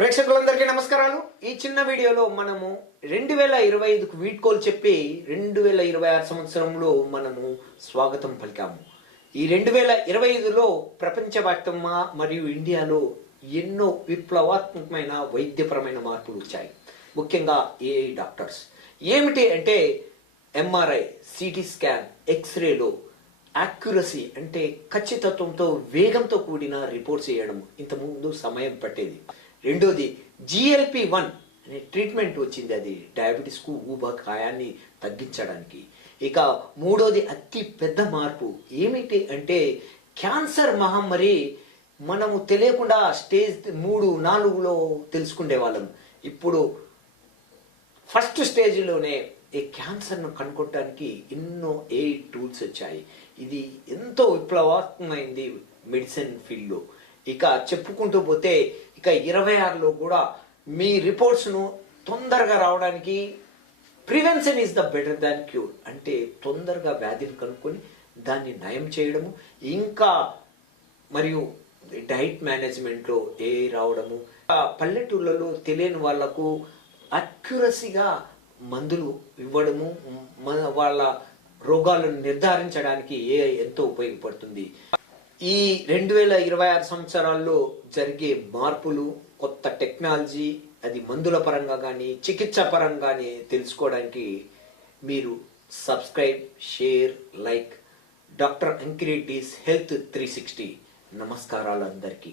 ప్రేక్షకులందరికీ నమస్కారాలు. ఈ చిన్న వీడియోలో మనము 2025కు వీడ్కోలు చెప్పి 2026 సంవత్సరంలో మనము స్వాగతం పలికాము. ఈ 2025లో ప్రపంచవ్యాప్తంగా మరియు ఇండియాలో ఎన్నో విప్లవాత్మకమైన వైద్యపరమైన మార్పులు వచ్చాయి. ముఖ్యంగా ఏఐ డాక్టర్స్ ఏమిటి అంటే ఎంఆర్ఐ, సిటీ స్కాన్, ఎక్స్రేలో యాక్యురసీ అంటే ఖచ్చితత్వంతో వేగంతో కూడిన రిపోర్ట్స్ చేయడం ఇంతకుముందు సమయం పట్టేది. రెండోది GLP-1 అనే ట్రీట్మెంట్ వచ్చింది, అది డయాబెటీస్కు ఊబకాయాన్ని తగ్గించడానికి. ఇక మూడోది అతి పెద్ద మార్పు ఏమిటి అంటే క్యాన్సర్ మహమ్మారి మనము తెలియకుండా స్టేజ్ 3, 4లో తెలుసుకునే వాళ్ళం. ఇప్పుడు ఫస్ట్ స్టేజ్లోనే ఈ క్యాన్సర్ను కనుక్కోవడానికి ఎన్నో ఏఐ టూల్స్ వచ్చాయి. ఇది ఎంతో విప్లవాత్మకమైంది మెడిసిన్ ఫీల్డ్లో. ఇక చెప్పుకుంటూ పోతే ఇక 26లో కూడా మీ రిపోర్ట్స్ను తొందరగా రావడానికి prevention is the better than cure అంటే తొందరగా వ్యాధిని కనుక్కొని దాన్ని నయం చేయడము, ఇంకా మరియు డైట్ మేనేజ్మెంట్లో ఏ రావడము, పల్లెటూళ్ళలో తెలియని వాళ్లకు అక్యురసీగా మందులు ఇవ్వడము, వాళ్ళ రోగాలను నిర్ధారించడానికి ఏఐ ఎంతో ఉపయోగపడుతుంది. ఈ 2026 సంవత్సరాల్లో జరిగే మార్పులు, కొత్త టెక్నాలజీ, అది మందుల పరంగా కానీ చికిత్స పరంగా కానీ తెలుసుకోవడానికి మీరు subscribe, share, like doctor Ankireddy's health 360. నమస్కారాలు అందరికీ.